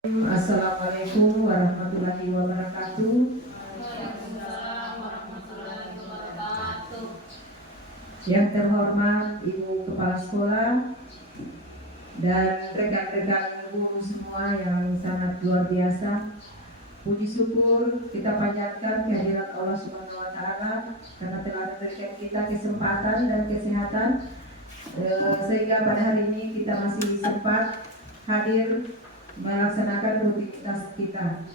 Assalamualaikum warahmatullahi wabarakatuh. Yang terhormat Ibu Kepala Sekolah dan rekan-rekan guru semua yang sangat luar biasa. Puji syukur kita panjatkan kehadirat Allah Subhanahu wa Ta'ala karena telah memberikan kita kesempatan dan kesehatan sehingga pada hari ini kita masih sempat hadir melaksanakan rutinitas kita.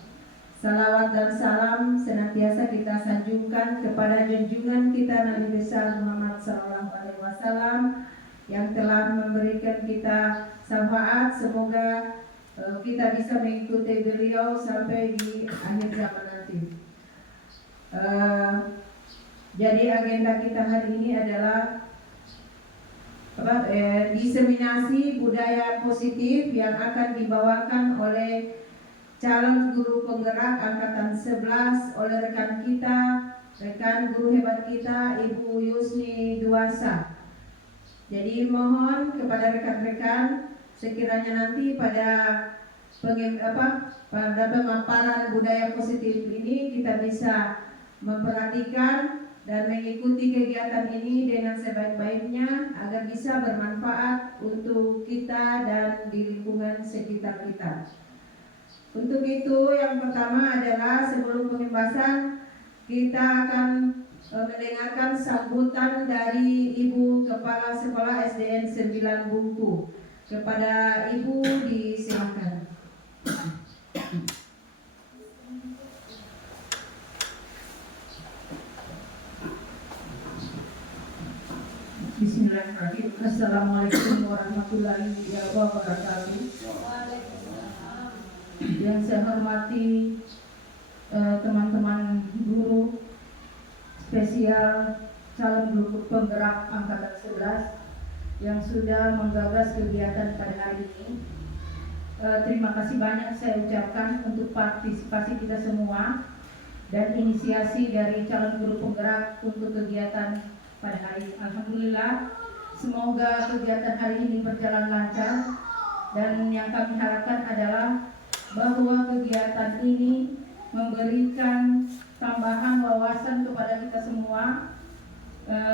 Salawat dan salam senantiasa kita sanjungkan kepada junjungan kita Nabi besar Muhammad SAW yang telah memberikan kita syafaat. Semoga kita bisa mengikuti beliau sampai di akhir zaman nanti. Jadi agenda kita hari ini adalah diseminasi budaya positif yang akan dibawakan oleh calon guru penggerak angkatan 11 oleh rekan guru hebat kita Ibu Yusni Duasa. Jadi mohon kepada rekan-rekan sekiranya nanti pada pemaparan budaya positif ini kita bisa memperhatikan dan mengikuti kegiatan ini dengan sebaik-baiknya agar bisa bermanfaat untuk kita dan di lingkungan sekitar kita. Untuk itu yang pertama adalah sebelum pembahasan kita akan mendengarkan sambutan dari Ibu Kepala Sekolah SDN 9 Bungku. Kepada Ibu disilakan. Bismillahirrahmanirrahim. Assalamualaikum warahmatullahi wabarakatuh. Yang saya hormati teman-teman guru spesial calon guru penggerak angkatan 11 yang sudah menggagas kegiatan pada hari ini. Terima kasih banyak saya ucapkan untuk partisipasi kita semua dan inisiasi dari calon guru penggerak untuk kegiatan pada hari ini. Alhamdulillah, semoga kegiatan hari ini berjalan lancar dan yang kami harapkan adalah bahwa kegiatan ini memberikan tambahan wawasan kepada kita semua,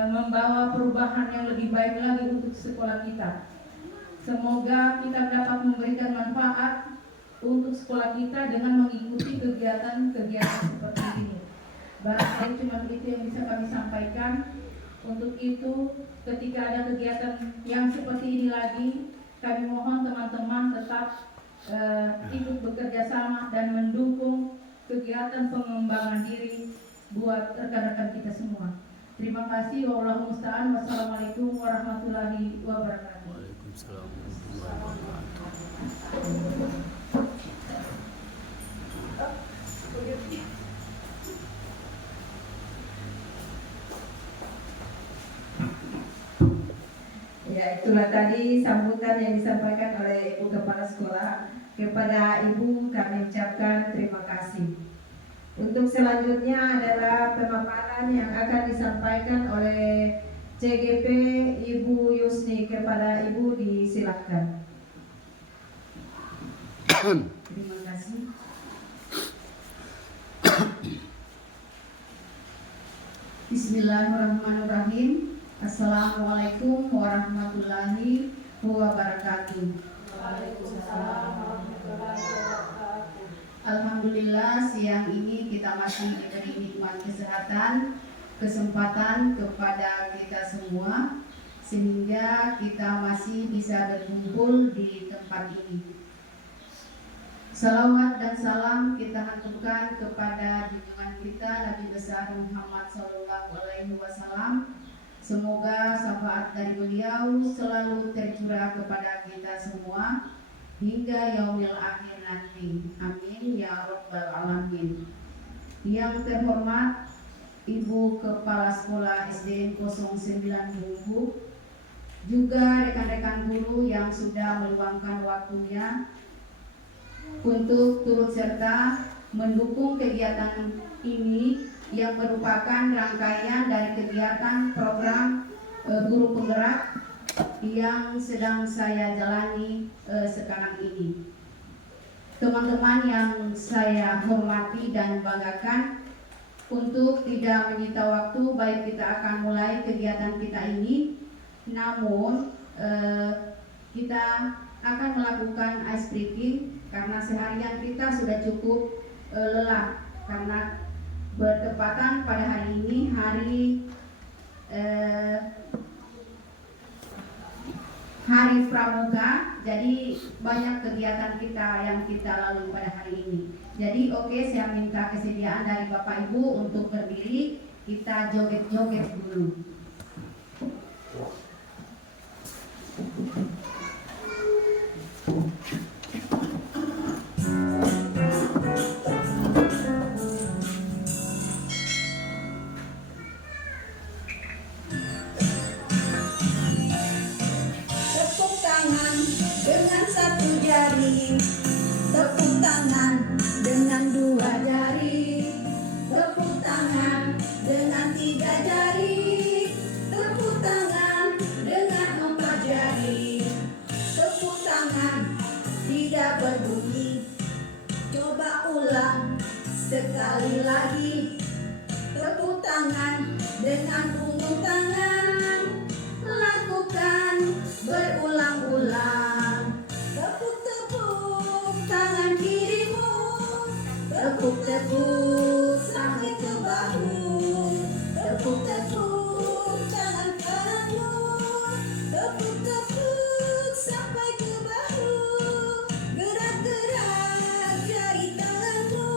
membawa perubahan yang lebih baik lagi untuk sekolah kita. Semoga kita dapat memberikan manfaat untuk sekolah kita dengan mengikuti kegiatan-kegiatan seperti ini. Barangkali cuma itu yang bisa kami sampaikan. Untuk itu, ketika ada kegiatan yang seperti ini lagi, kami mohon teman-teman tetap ikut bekerja sama dan mendukung kegiatan pengembangan diri buat rekan-rekan kita semua. Terima kasih. Wallahul musta'an. Wassalamualaikum warahmatullahi wabarakatuh. Waalaikumsalam warahmatullahi wabarakatuh. Ya, itulah tadi sambutan yang disampaikan oleh Ibu Kepala Sekolah. Kepada Ibu kami ucapkan terima kasih. Untuk selanjutnya adalah pemaparan yang akan disampaikan oleh CGP Ibu Yusni. Kepada Ibu disilakan. Terima kasih. Bismillahirrahmanirrahim. Assalamualaikum warahmatullahi wabarakatuh. Alhamdulillah, siang ini kita masih diberi nikmat kesehatan, kesempatan kepada kita semua sehingga kita masih bisa berkumpul di tempat ini. Salawat dan salam kita haturkan kepada junjungan kita Nabi besar Muhammad SAW. Semoga syafaat dari beliau selalu tercurah kepada kita semua hingga yaumil akhir nanti. Amin ya rabbal alamin. Yang terhormat Ibu Kepala Sekolah SDN 09 Bungku, juga rekan-rekan guru yang sudah meluangkan waktunya untuk turut serta mendukung kegiatan ini yang merupakan rangkaian dari kegiatan program guru penggerak yang sedang saya jalani sekarang ini. teman-teman yang saya hormati dan banggakan, untuk tidak menyita waktu, baik kita akan mulai kegiatan kita ini, namun kita akan melakukan ice breaking karena seharian kita sudah cukup lelah karena bertepatan pada hari ini hari Pramuka, jadi banyak kegiatan kita yang kita lalui pada hari ini. Jadi saya minta kesediaan dari Bapak Ibu untuk berdiri, kita joget-joget dulu. Tepuk tangan dengan satu jari, tepuk tangan dengan dua jari, tepuk tangan dengan tiga jari, tepuk tangan dengan empat jari, tepuk tangan tidak berbunyi. Coba ulang sekali lagi, tepuk tangan dengan punggung tangan. Lakukan berulang-ulang. Tepuk-tepuk tangan kirimu, tepuk-tepuk sampai ke bahu, tepuk-tepuk tangan kananmu, tepuk-tepuk sampai ke bahu. Gerak-gerak jari tanganmu,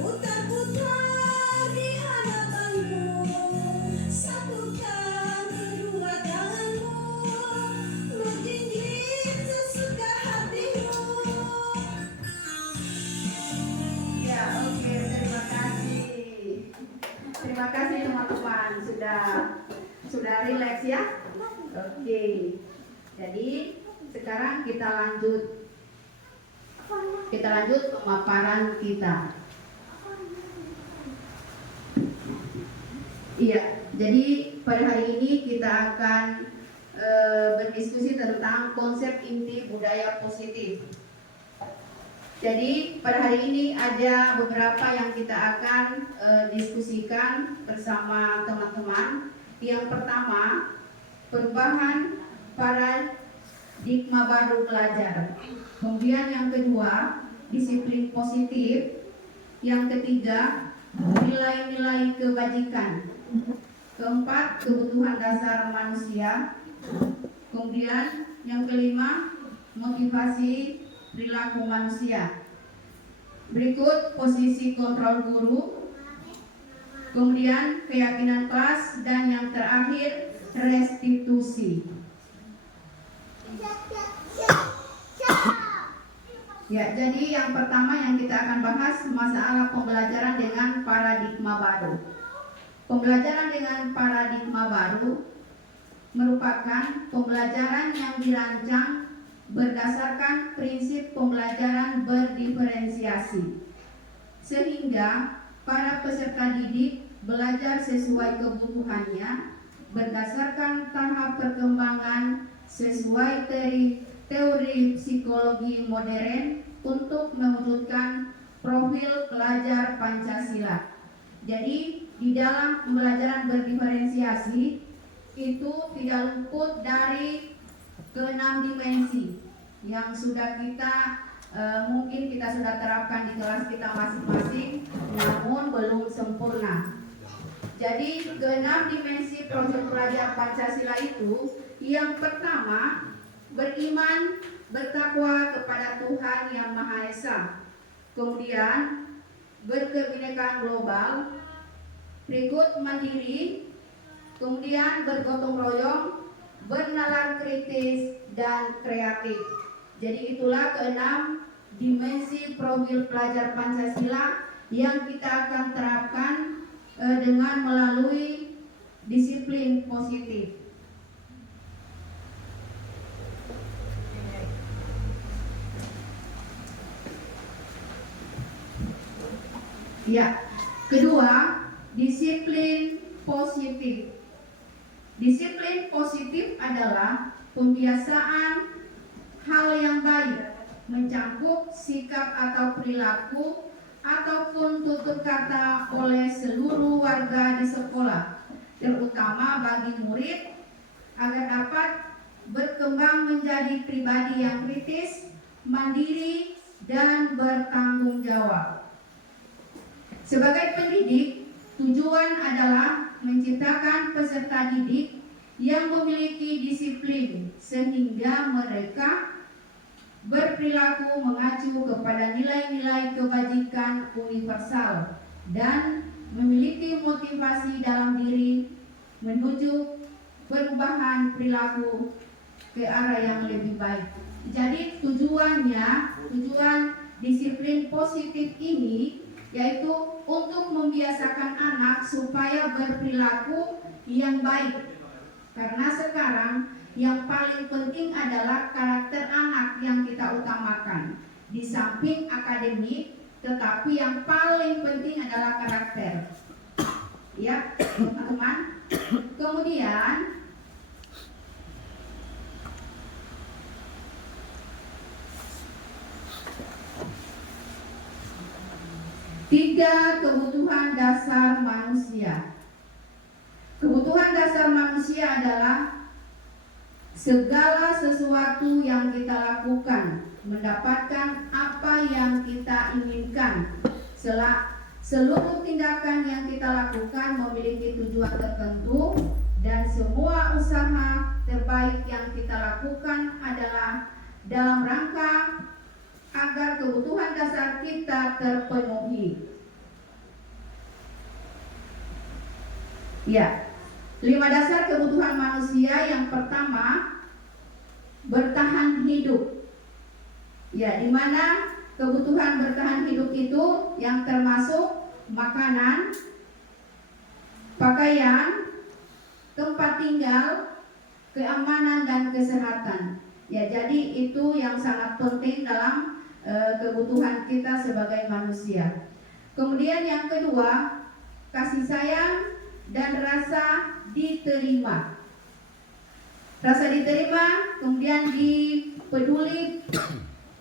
putar-putar di hadapanmu. Satukan kedua tanganmu, berjinjit sesuka hatimu. Ya, terima kasih. Terima kasih teman-teman, sudah rileks ya. Jadi sekarang kita lanjut pemaparan kita. Iya, jadi pada hari ini kita akan berdiskusi tentang konsep inti budaya positif. Jadi pada hari ini ada beberapa yang kita akan diskusikan bersama teman-teman. Yang pertama, perubahan paradigma baru pelajar. Kemudian yang kedua, disiplin positif. Yang ketiga, nilai-nilai kebajikan. Keempat, kebutuhan dasar manusia. Kemudian yang kelima, motivasi perilaku manusia. Berikut posisi kontrol guru. Kemudian keyakinan kelas, dan yang terakhir restitusi. Ya, jadi yang pertama yang kita akan bahas masalah pembelajaran dengan paradigma baru. Pembelajaran dengan paradigma baru merupakan pembelajaran yang dirancang berdasarkan prinsip pembelajaran berdiferensiasi, sehingga para peserta didik belajar sesuai kebutuhannya berdasarkan tahap perkembangan sesuai teori psikologi modern untuk mewujudkan profil pelajar Pancasila. Jadi di dalam pembelajaran berdiferensiasi itu tidak luput dari keenam dimensi yang sudah mungkin kita sudah terapkan di kelas kita masing-masing, namun belum sempurna. Jadi keenam dimensi profil pelajar Pancasila itu, yang pertama, beriman, bertakwa kepada Tuhan Yang Maha Esa. Kemudian berkebinekaan global, berikut mandiri, kemudian bergotong royong, bernalar kritis, dan kreatif. Jadi itulah keenam dimensi profil pelajar Pancasila yang kita akan terapkan dengan melalui disiplin positif. Ya, kedua, disiplin positif. Disiplin positif adalah pembiasaan hal yang baik, mencapai mencangkup sikap atau perilaku ataupun tutur kata oleh seluruh warga di sekolah, terutama bagi murid, agar dapat berkembang menjadi pribadi yang kritis, mandiri, dan bertanggung jawab. Sebagai pendidik, tujuan adalah menciptakan peserta didik yang memiliki disiplin sehingga mereka berperilaku mengacu kepada nilai-nilai kebajikan universal dan memiliki motivasi dalam diri menuju perubahan perilaku ke arah yang lebih baik. Jadi tujuan disiplin positif ini yaitu untuk membiasakan anak supaya berperilaku yang baik. Karena sekarang yang paling penting adalah karakter anak yang kita utamakan. Di samping akademik, tetapi yang paling penting adalah karakter. Ya, teman-teman. Kemudian tiga kebutuhan dasar manusia. Kebutuhan dasar manusia adalah segala sesuatu yang kita lakukan, mendapatkan apa yang kita inginkan. Seluruh tindakan yang kita lakukan memiliki tujuan tertentu, dan semua usaha terbaik yang kita lakukan adalah dalam rangka agar kebutuhan dasar kita terpenuhi. Ya, 5 dasar kebutuhan manusia. Yang pertama, bertahan hidup. Ya, di mana kebutuhan bertahan hidup itu yang termasuk makanan, pakaian, tempat tinggal, keamanan dan kesehatan. Ya, jadi itu yang sangat penting dalam kebutuhan kita sebagai manusia. Kemudian yang kedua, kasih sayang dan rasa diterima. Rasa diterima, kemudian dipeduli,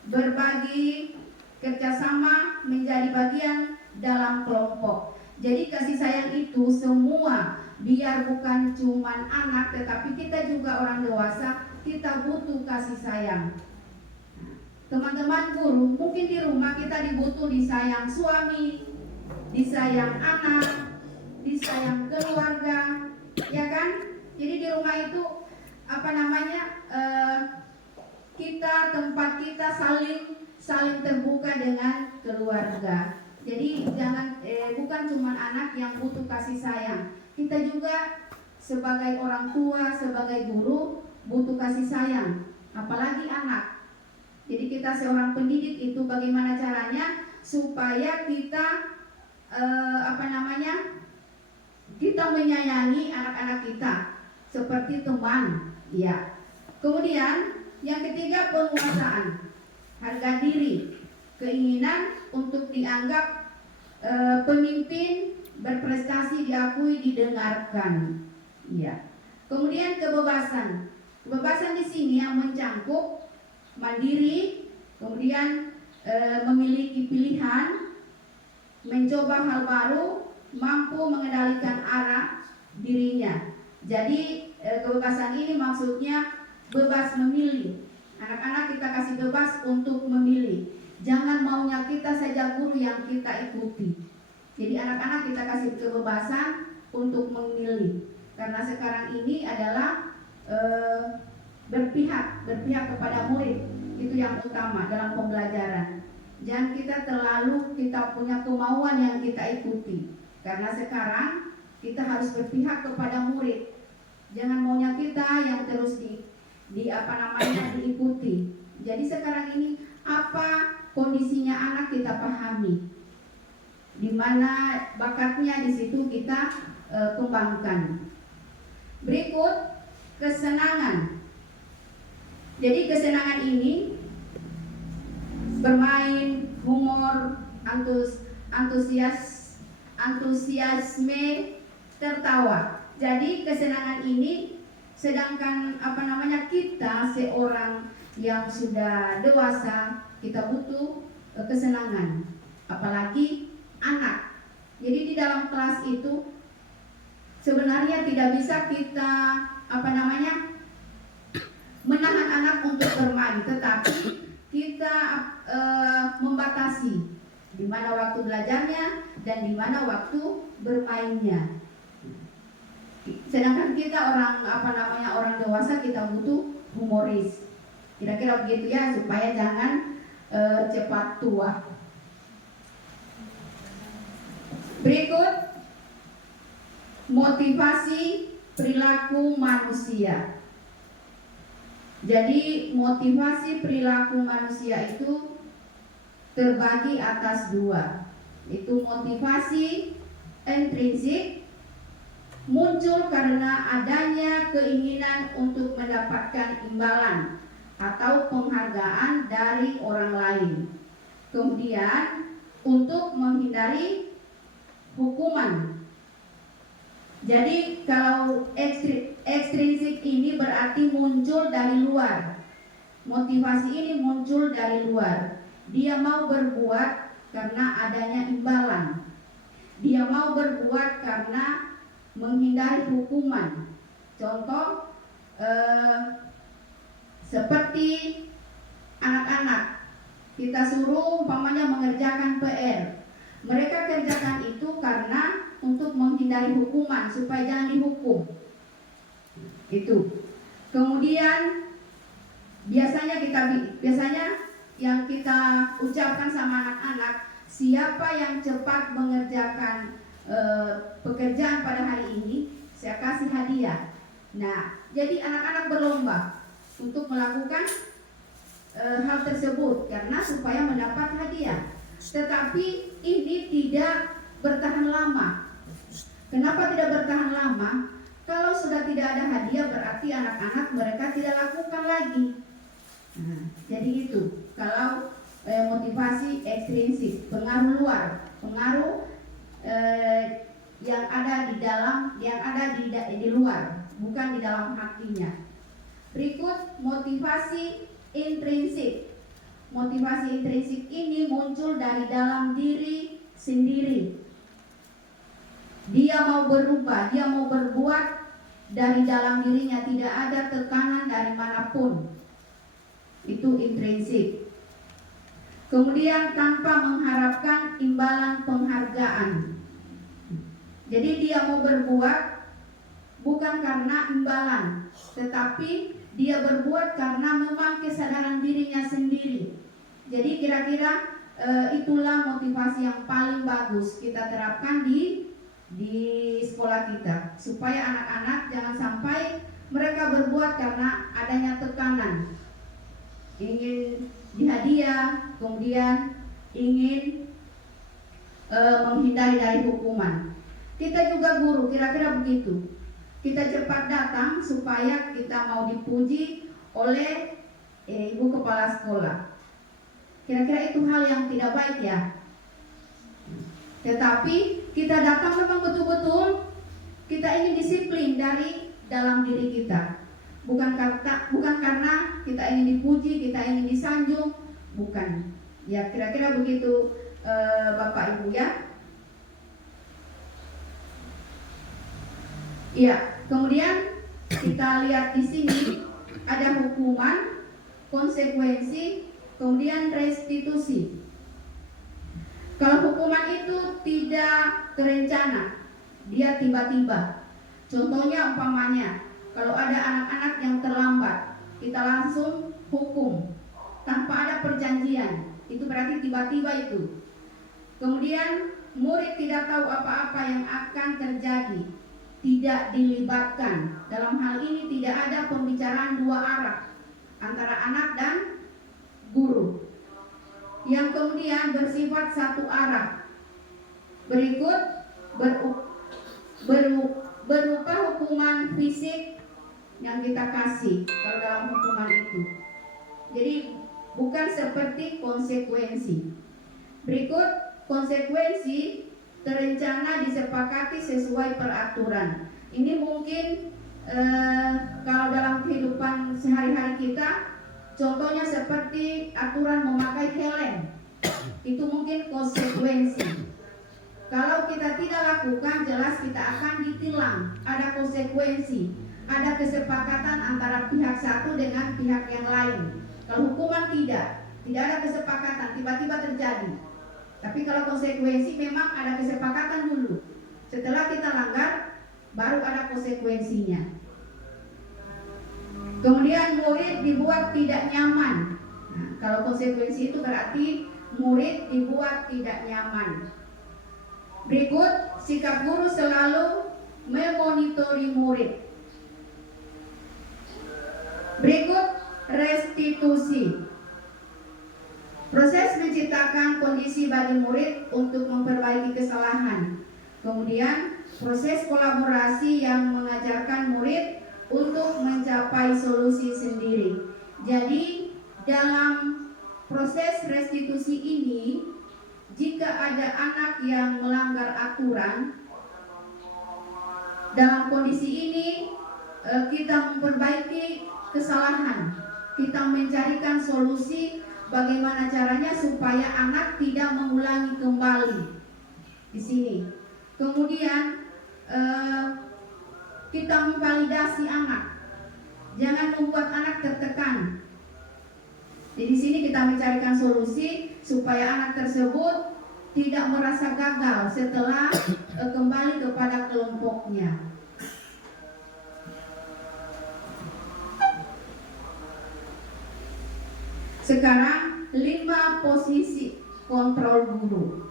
berbagi, kerjasama, menjadi bagian dalam kelompok. Jadi kasih sayang itu semua, biar bukan cuman anak, tetapi kita juga orang dewasa, kita butuh kasih sayang. Teman-teman guru, mungkin di rumah kita dibutuh disayang suami, disayang anak, disayang keluarga, ya kan? Jadi di rumah itu kita tempat kita saling terbuka dengan keluarga. Jadi bukan cuma anak yang butuh kasih sayang, kita juga sebagai orang tua, sebagai guru butuh kasih sayang, apalagi anak. Jadi kita seorang pendidik itu bagaimana caranya supaya kita kita menyayangi anak-anak kita seperti teman, ya. Kemudian yang ketiga, penguasaan, harga diri, keinginan untuk dianggap pemimpin, berprestasi, diakui, didengarkan, ya. Kemudian kebebasan. Kebebasan di sini yang mencangkup mandiri, kemudian memiliki pilihan, mencoba hal baru, mampu mengendalikan arah dirinya. Jadi kebebasan ini maksudnya bebas memilih. Anak-anak kita kasih bebas untuk memilih. Jangan maunya kita saja guru yang kita ikuti. Jadi anak-anak kita kasih kebebasan untuk memilih. Karena sekarang ini adalah berpihak kepada murid, itu yang utama dalam pembelajaran. Jangan kita punya kemauan yang kita ikuti, karena sekarang kita harus berpihak kepada murid. Jangan maunya kita yang terus diikuti. Jadi sekarang ini apa kondisinya anak kita pahami, di mana bakatnya di situ kita kembangkan. Berikut kesenangan. Jadi kesenangan ini bermain, humor, antusiasme, tertawa. Jadi kesenangan ini, sedangkan kita yang sudah dewasa kita butuh kesenangan, apalagi anak. Jadi di dalam kelas itu sebenarnya tidak bisa kita menahan anak untuk bermain, tetapi kita membatasi di mana waktu belajarnya dan di mana waktu bermainnya. Sedangkan kita orang dewasa kita butuh humoris. Kira-kira begitu ya, supaya jangan cepat tua. Berikut motivasi perilaku manusia. Jadi motivasi perilaku manusia itu terbagi atas dua. Itu motivasi intrinsik, muncul karena adanya keinginan untuk mendapatkan imbalan atau penghargaan dari orang lain. Kemudian untuk menghindari hukuman. Jadi kalau ekstrinsik ini berarti muncul dari luar. Motivasi ini muncul dari luar. Dia mau berbuat karena adanya imbalan. Dia mau berbuat karena menghindari hukuman. Contoh seperti anak-anak, kita suruh umpamanya mengerjakan PR. Mereka kerjakan itu karena untuk menghindari hukuman, supaya jangan dihukum. Itu. Kemudian biasanya yang kita ucapkan sama anak-anak, siapa yang cepat mengerjakan pekerjaan pada hari ini, saya kasih hadiah. Nah, jadi anak-anak berlomba untuk melakukan hal tersebut karena supaya mendapat hadiah. Tetapi ini tidak bertahan lama. Kenapa tidak bertahan lama? Kalau sudah tidak ada hadiah berarti anak-anak mereka tidak lakukan lagi. Nah, jadi itu. Kalau motivasi ekstrinsik, pengaruh luar, pengaruh yang ada di dalam, yang ada di luar, bukan di dalam hatinya. Berikut motivasi intrinsik. Motivasi intrinsik ini muncul dari dalam diri sendiri. Dia mau berubah, dia mau berbuat dari dalam dirinya, tidak ada tekanan dari manapun. Itu intrinsik. Kemudian tanpa mengharapkan imbalan penghargaan. Jadi dia mau berbuat bukan karena imbalan, tetapi dia berbuat karena memang kesadaran dirinya sendiri. Jadi kira-kira itulah motivasi yang paling bagus kita terapkan di sekolah kita, supaya anak-anak jangan sampai mereka berbuat karena adanya tekanan, ingin dihadiah, kemudian ingin menghindari dari hukuman. Kita juga guru, kira-kira begitu. Kita cepat datang supaya kita mau dipuji oleh ibu kepala sekolah. Kira-kira itu hal yang tidak baik ya. Tetapi kita datang memang betul-betul kita ingin disiplin dari dalam diri kita. Bukan karena kita ingin dipuji, kita ingin disanjung, bukan. Ya kira-kira begitu Bapak Ibu ya. Iya, kemudian kita lihat di sini ada hukuman, konsekuensi, kemudian restitusi. Kalau hukuman itu tidak terencana, dia tiba-tiba. Contohnya umpamanya, kalau ada anak-anak yang terlambat, kita langsung hukum tanpa ada perjanjian. Itu berarti tiba-tiba itu. Kemudian murid tidak tahu apa-apa yang akan terjadi, tidak dilibatkan. Dalam hal ini tidak ada pembicaraan dua arah antara anak dan guru, yang kemudian bersifat satu arah. Berikut berupa hukuman fisik yang kita kasih kalau dalam hukuman itu. Jadi bukan seperti konsekuensi. Berikut konsekuensi terencana, disepakati sesuai peraturan. Ini mungkin kalau dalam kehidupan sehari-hari kita Contohnya seperti aturan memakai helm. Itu mungkin konsekuensi. Kalau kita tidak lakukan, jelas kita akan ditilang. Ada konsekuensi. Ada kesepakatan antara pihak satu dengan pihak yang lain. Kalau hukuman tidak ada kesepakatan, tiba-tiba terjadi. Tapi kalau konsekuensi memang ada kesepakatan dulu. Setelah kita langgar, baru ada konsekuensinya. Kemudian murid dibuat tidak nyaman. Nah, kalau konsekuensi itu berarti murid dibuat tidak nyaman. Berikut, sikap guru selalu memonitori murid. Berikut, restitusi. Proses menciptakan kondisi bagi murid untuk memperbaiki kesalahan. Kemudian, proses kolaborasi yang mengajarkan murid untuk mencapai solusi sendiri. Jadi, dalam proses restitusi ini, jika ada anak yang melanggar aturan, dalam kondisi ini kita memperbaiki kesalahan. Kita mencarikan solusi bagaimana caranya supaya anak tidak mengulangi kembali di sini. Kemudian kita memvalidasi anak, jangan membuat anak tertekan. Jadi di sini kita mencarikan solusi supaya anak tersebut tidak merasa gagal setelah kembali kepada kelompoknya. Sekarang 5 posisi kontrol guru.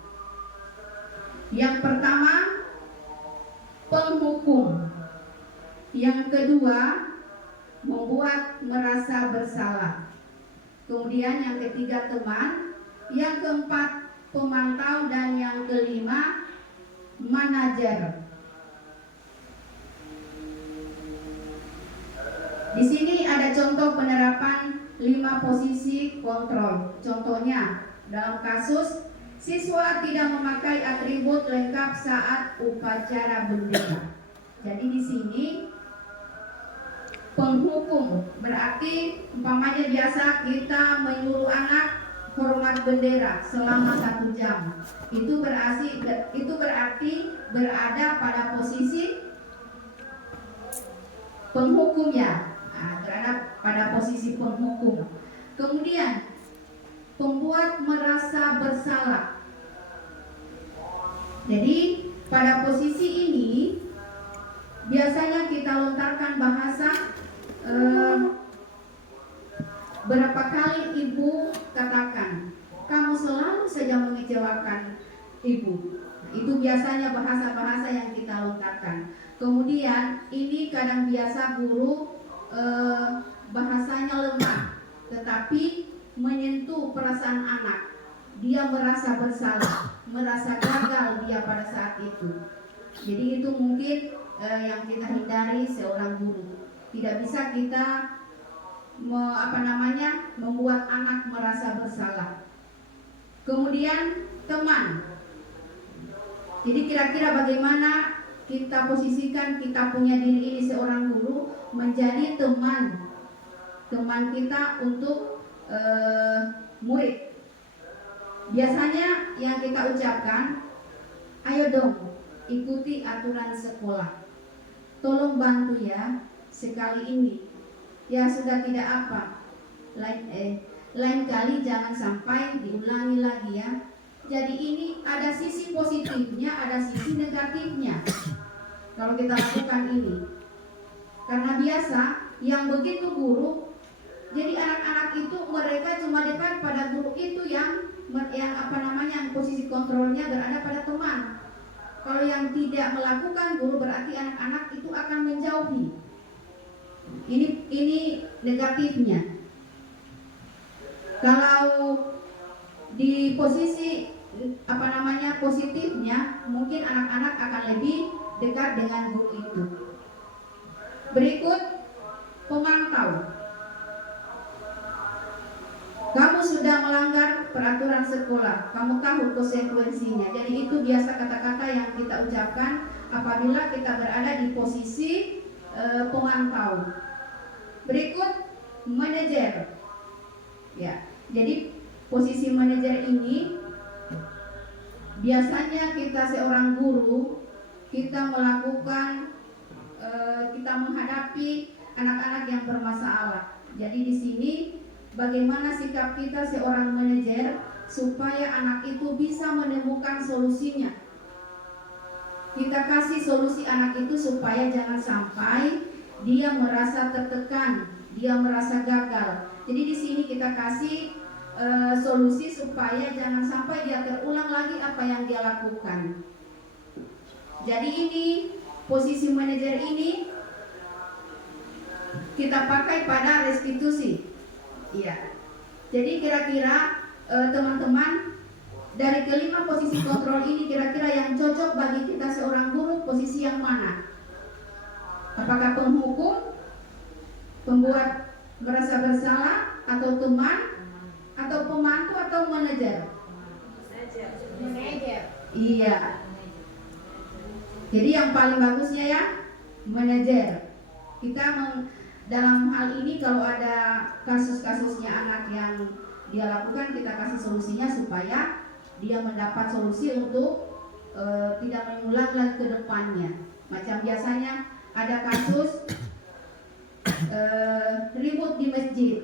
Yang pertama, penghukum. Yang kedua, membuat merasa bersalah. Kemudian yang ketiga, teman. Yang keempat, pemantau. Dan yang kelima, manajer. Di sini ada contoh penerapan 5 posisi kontrol. Contohnya, dalam kasus siswa tidak memakai atribut lengkap saat upacara bendera. Jadi di sini penghukum berarti umpamanya biasa kita menyuruh anak hormat bendera selama 1 jam. Itu berarti berada pada posisi penghukumnya. Berada pada posisi penghukum. Kemudian pembuat merasa bersalah. Jadi pada posisi ini biasanya kita lontarkan bahasa berapa kali ibu katakan, kamu selalu saja mengecewakan ibu. Itu biasanya bahasa-bahasa yang kita lontarkan. Kemudian ini kadang biasa guru bahasanya lemah, tetapi menyentuh perasaan anak. Dia merasa bersalah, merasa gagal dia pada saat itu. Jadi itu mungkin yang kita hindari seorang guru. Tidak bisa kita membuat anak merasa bersalah. Kemudian teman. Jadi kira-kira bagaimana kita posisikan kita punya diri ini seorang guru menjadi teman kita untuk murid. Biasanya yang kita ucapkan, ayo dong ikuti aturan sekolah. Tolong bantu ya sekali ini. Ya sudah tidak apa. Lain kali jangan sampai diulangi lagi ya. Jadi ini ada sisi positifnya, ada sisi negatifnya. Kalau kita lakukan ini. Karena biasa yang begitu buruk, jadi anak-anak itu mereka cuma dekat pada guru itu yang posisi kontrolnya berada pada teman. Kalau yang tidak melakukan guru berarti anak-anak itu akan menjauhi. Ini negatifnya. Kalau di posisi positifnya, mungkin anak-anak akan lebih dekat dengan guru itu. Berikut pemantau. Kamu sudah melanggar peraturan sekolah, kamu tahu konsekuensinya. Jadi itu biasa kata-kata yang kita ucapkan apabila kita berada di posisi pemantau. Berikut manajer. Ya, jadi posisi manajer ini biasanya kita seorang guru, kita melakukan kita menghadapi anak-anak yang bermasalah. Jadi di sini bagaimana sikap kita seorang manajer supaya anak itu bisa menemukan solusinya. Kita kasih solusi anak itu supaya jangan sampai dia merasa tertekan, dia merasa gagal. Jadi di sini kita kasih solusi supaya jangan sampai dia terulang lagi apa yang dia lakukan. Jadi ini posisi manajer ini kita pakai pada restitusi. Iya. Jadi kira-kira teman-teman, dari kelima posisi kontrol ini kira-kira yang cocok bagi kita seorang guru posisi yang mana? Apakah penghukum, pembuat merasa bersalah, atau teman, atau pembantu, atau manajer? Manajer. Iya. Jadi yang paling bagusnya ya manajer. Kita dalam hal ini kalau ada kasus-kasusnya anak yang dia lakukan, kita kasih solusinya supaya dia mendapat solusi untuk tidak mengulang lagi ke depannya. Macam biasanya ada kasus ribut di masjid,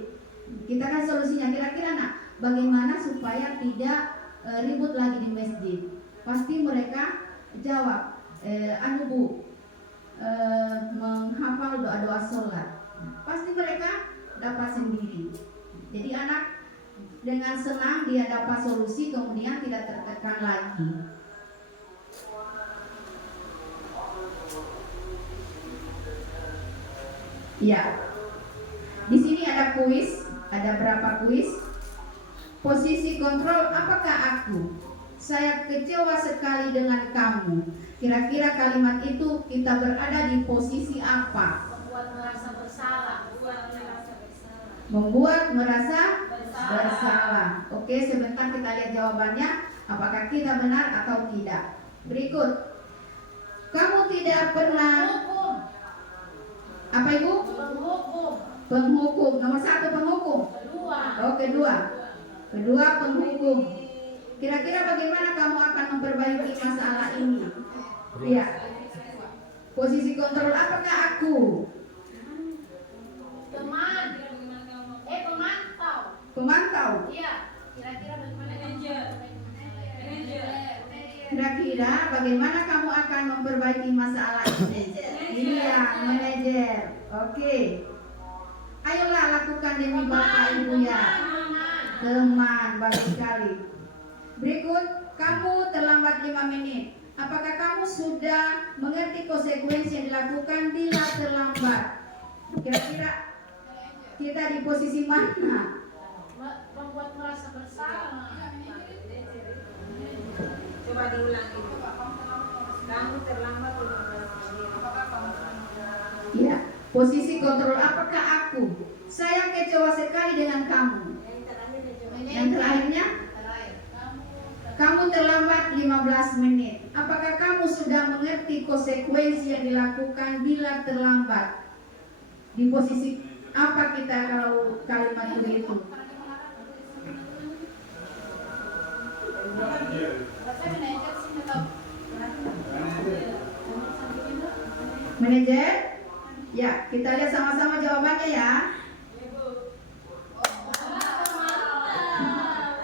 kita kasih solusinya. Kira-kira nak, bagaimana supaya tidak ribut lagi di masjid? Pasti mereka jawab, Bu, menghafal doa-doa sholat. Pasti mereka dapat sendiri. Jadi anak dengan senang dia dapat solusi, kemudian tidak tertekan lagi. Ya, di sini ada kuis, ada berapa kuis? Posisi kontrol, apakah aku? Saya kecewa sekali dengan kamu. Kira-kira kalimat itu kita berada di posisi apa? Membuat merasa bersalah. Membuat merasa bersalah. Oke, sebentar kita lihat jawabannya. Apakah kita benar atau tidak? Berikut. Kamu tidak pernah. Apa Ibu? Penghukum. Penghukum. Nomor 1 penghukum. Kedua. Oh, kedua. Kedua penghukum. Kira-kira bagaimana kamu akan memperbaiki masalah ini? Iya. Posisi kontrol, apakah aku? Teman. Pemantau. Pemantau. Iya. Kira-kira bagaimana manajer? Kira-kira bagaimana kamu akan memperbaiki masalah ini? Iya, manajer. Oke. Ayolah lakukan demi Bapak Ibu ya. Teman, baik sekali. Berikut, kamu terlambat 5 menit. Apakah kamu sudah mengerti konsekuensi yang dilakukan bila terlambat? Kira-kira kita di posisi mana? Membuat merasa bersalah. Coba diulangi. Kamu terlambat 15 menit. Ya, posisi kontrol, apakah aku? Saya kecewa sekali dengan kamu. Yang terakhirnya, kamu terlambat 15 menit. Apakah kamu sudah mengerti konsekuensi yang dilakukan bila terlambat? Di posisi apa kita kalau kalimat itu? Manajer? Ya, kita lihat sama-sama jawabannya ya.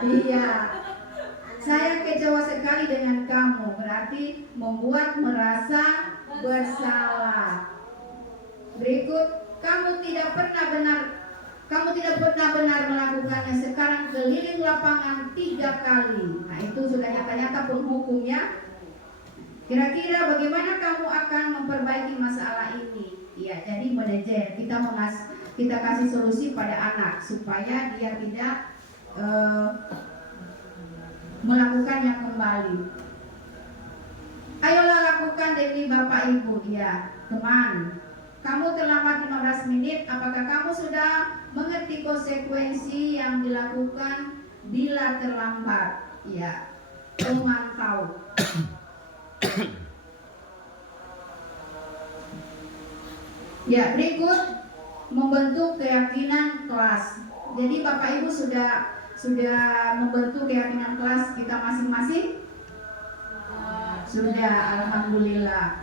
Iya. Saya kecewa sekali dengan kamu, berarti membuat merasa bersalah. Berikut, kamu tidak pernah benar melakukannya. Sekarang keliling lapangan 3 kali. Nah, itu sudah nyata-nyata penghukumnya. Kira-kira bagaimana kamu akan memperbaiki masalah ini? Ya, jadi manajer kita kasih solusi pada anak supaya dia tidak melakukannya kembali. Ayolah lakukan demi Bapak Ibu. Ya, teman. Kamu terlambat 15 menit. Apakah kamu sudah mengerti konsekuensi yang dilakukan bila terlambat? Ya, teman tahu. Ya, berikut membentuk keyakinan kelas. Jadi Bapak Ibu sudah membentuk keyakinan kelas kita masing-masing? Sudah, alhamdulillah.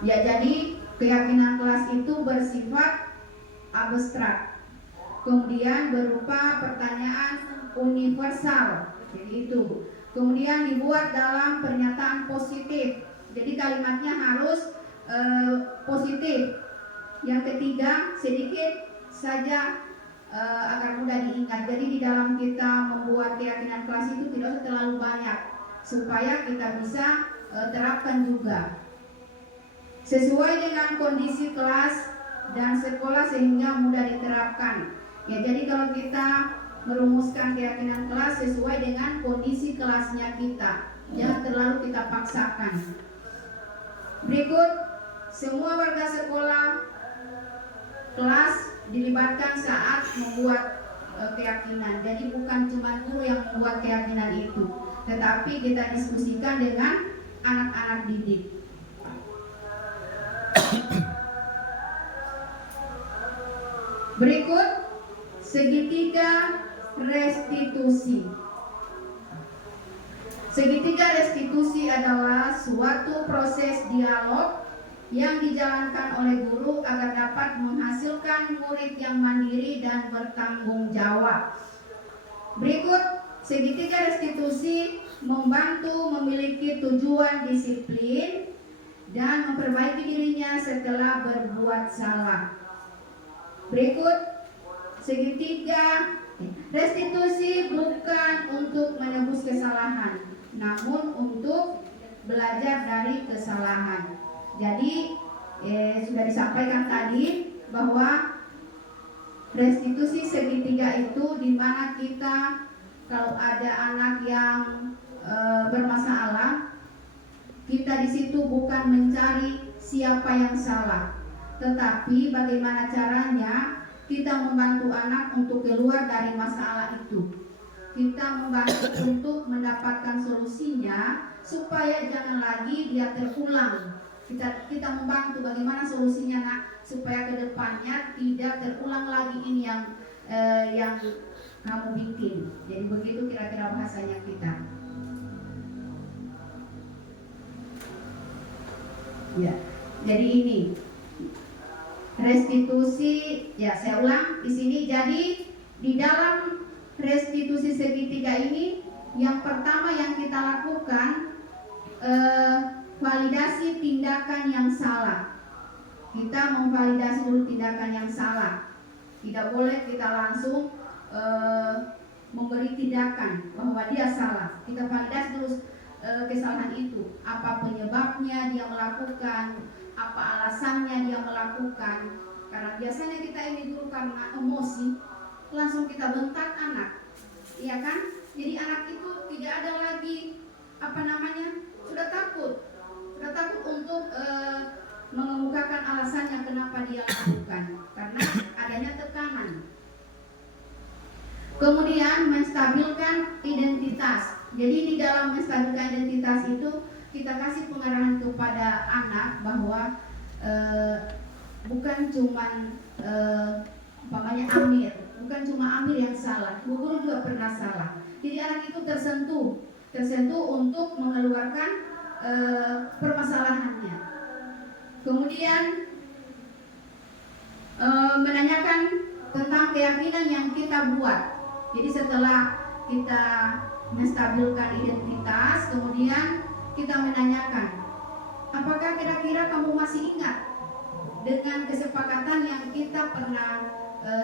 Ya, jadi keyakinan kelas itu bersifat abstrak. Kemudian berupa pertanyaan universal. Jadi itu. Kemudian dibuat dalam pernyataan positif. Jadi kalimatnya harus positif. Yang ketiga, sedikit saja agar mudah diingat. Jadi di dalam kita membuat keyakinan kelas itu tidak usah terlalu banyak, supaya kita bisa terapkan juga sesuai dengan kondisi kelas dan sekolah sehingga mudah diterapkan. Ya, jadi kalau kita merumuskan keyakinan kelas sesuai dengan kondisi kelasnya kita, jangan terlalu kita paksakan. Berikut, semua warga sekolah kelas dilibatkan saat membuat keyakinan. Jadi bukan cuma guru yang membuat keyakinan itu, tetapi kita diskusikan dengan anak-anak didik. Berikut, segitiga restitusi. Segitiga restitusi adalah suatu proses dialog yang dijalankan oleh guru agar dapat menghasilkan murid yang mandiri dan bertanggung jawab. Berikut, segitiga restitusi membantu memiliki tujuan disiplin dan memperbaiki dirinya setelah berbuat salah. Berikut, segitiga restitusi bukan untuk menebus kesalahan, namun untuk belajar dari kesalahan. Jadi sudah disampaikan tadi bahwa restitusi segitiga itu di mana kita kalau ada anak yang bermasalah, kita di situ bukan mencari siapa yang salah, tetapi bagaimana caranya kita membantu anak untuk keluar dari masalah itu. Kita membantu untuk mendapatkan solusinya supaya jangan lagi dia terulang. Kita membantu bagaimana solusinya nak, supaya kedepannya tidak terulang lagi ini yang kamu bikin. Jadi begitu kira-kira bahasanya kita. Ya, jadi ini restitusi. Ya, saya ulang di sini. Jadi di dalam restitusi segitiga ini, yang pertama yang kita lakukan validasi tindakan yang salah. Kita memvalidasi dulu tindakan yang salah. Tidak boleh kita langsung memberi tindakan bahwa dia salah. Kita validasi dulu kesalahan itu. Apa penyebabnya dia melakukan, apa alasannya dia melakukan. Karena biasanya kita ini dulu karena emosi langsung kita bentak anak, iya kan? Jadi anak itu tidak ada lagi sudah takut untuk mengemukakan alasannya kenapa dia lakukan, karena adanya tekanan. Kemudian menstabilkan identitas. Jadi di dalam menstabilkan identitas itu kita kasih pengarahan kepada anak bahwa bukan cuman Amir, bukan cuma Amir yang salah, guru juga pernah salah. Jadi anak itu tersentuh untuk mengeluarkan permasalahannya. Kemudian menanyakan tentang keyakinan yang kita buat. Jadi setelah kita menstabilkan identitas, kemudian kita menanyakan, apakah kira-kira kamu masih ingat dengan kesepakatan yang kita pernah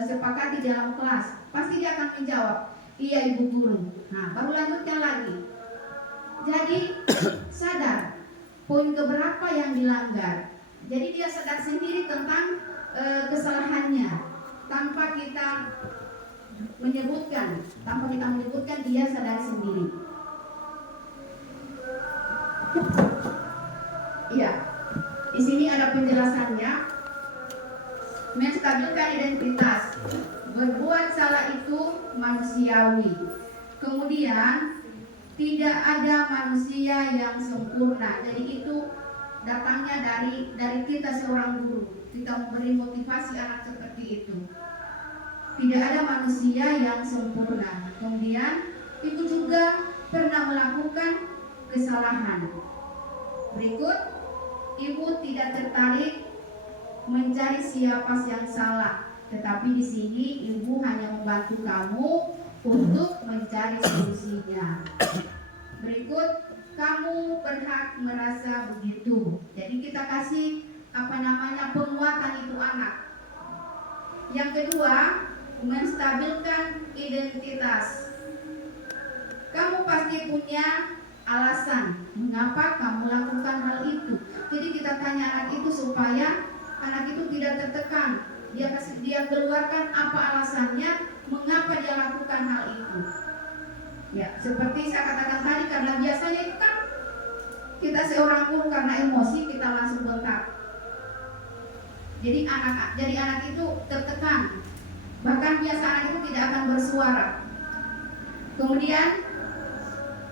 sepakati dalam kelas? Pasti dia akan menjawab, iya ibu guru. Nah, baru lanjutkan lagi. Jadi sadar poin keberapa yang dilanggar. Jadi dia sadar sendiri tentang kesalahannya tanpa kita menyebutkan, dia sadar sendiri. Iya, di sini ada penjelasannya. Menstabilkan identitas. Berbuat salah itu manusiawi. Kemudian tidak ada manusia yang sempurna. Jadi itu datangnya dari kita seorang guru. Kita memberi motivasi anak seperti itu. tidak ada manusia yang sempurna. Kemudian ibu juga pernah melakukan kesalahan. Berikut, ibu tidak tertarik mencari siapa yang salah, tetapi di sini ibu hanya membantu kamu untuk mencari solusinya. Berikut, kamu berhak merasa begitu. Jadi kita kasih penguatan itu anak. Yang kedua, menstabilkan identitas. Kamu pasti punya alasan mengapa kamu lakukan hal itu. Jadi kita tanya anak itu supaya anak itu tidak tertekan. Dia keluarkan apa alasannya mengapa dia lakukan hal itu. Ya, seperti saya katakan tadi, karena biasanya itu kan kita seorang guru karena emosi kita langsung bentak. Jadi anak itu tertekan. Bahkan biasa anak itu tidak akan bersuara. Kemudian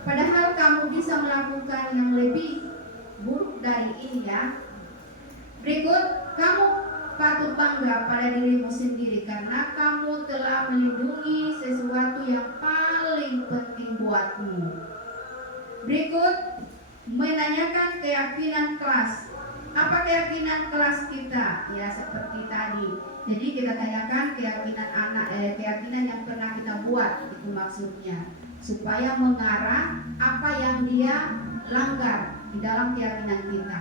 padahal kamu bisa melakukan yang lebih buruk dari ini ya. Berikut, kamu patut bangga pada dirimu sendiri karena kamu telah melindungi sesuatu yang paling penting buatmu. Berikut, menanyakan keyakinan kelas. Apa keyakinan kelas kita? Ya seperti tadi. Jadi kita tanyakan keyakinan yang pernah kita buat, itu maksudnya, supaya mengarah apa yang dia langgar di dalam keyakinan kita.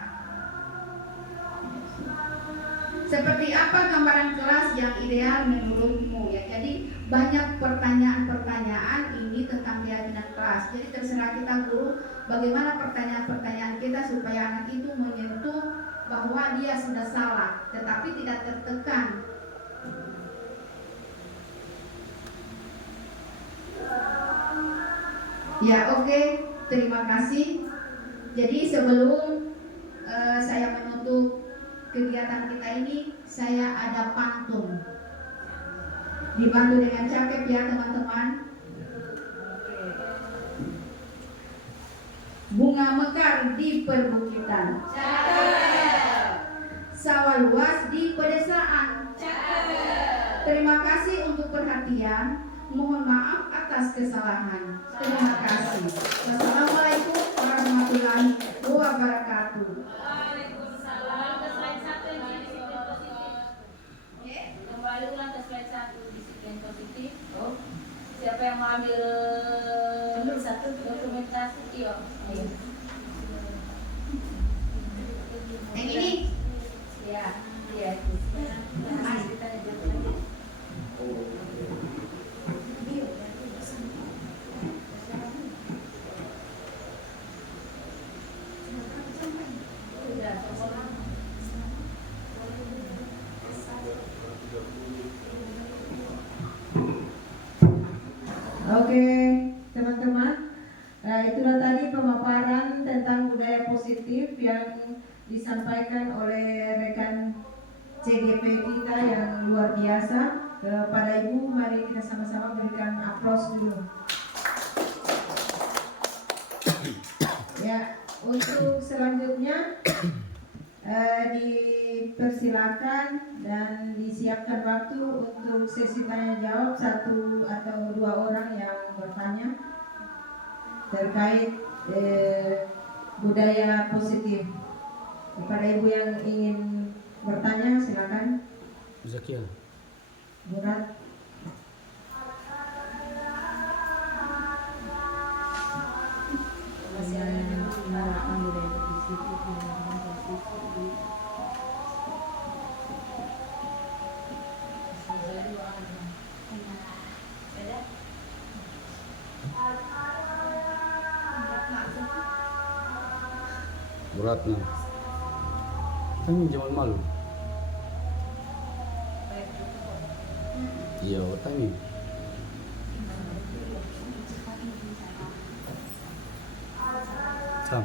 Seperti apa gambaran kelas yang ideal menurutmu? Ya, jadi banyak pertanyaan-pertanyaan ini tentang keyakinan kelas. Jadi terserah kita guru bagaimana pertanyaan-pertanyaan kita supaya anak itu menyentuh bahwa dia sudah salah, tetapi tidak tertekan. Ya, oke, terima kasih. Jadi sebelum saya menutup kegiatan kita ini, saya ada pantun. Dibantu dengan cakep ya teman-teman. Bunga mekar di perbukitan, sawah luas di pedesaan. Terima kasih untuk perhatian. Mohon maaf atas kesalahan. Terima kasih. Wassalamualaikum warahmatullahi wabarakatuh. Waalaikumsalam. Ke slide 1 yang disiplin positif. Kembali ulang ke slide 1 disiplin positif. Siapa yang mau ambil dokumentasi? Ayo. Yang ini. Ya, iya. Oke, teman-teman, itulah tadi pemaparan tentang budaya positif yang disampaikan oleh rekan CGP kita yang luar biasa. Kepada Ibu, mari kita sama-sama berikan aplaus dulu. Ya, untuk selanjutnya dipersilakan dan disiapkan waktu untuk sesi tanya jawab 1 atau 2 orang yang bertanya terkait budaya positif. Kepada Ibu yang ingin bertanya silakan. Zakia. Murat. Beratnya. Kan jangan malu. Iya, tanya. Sam.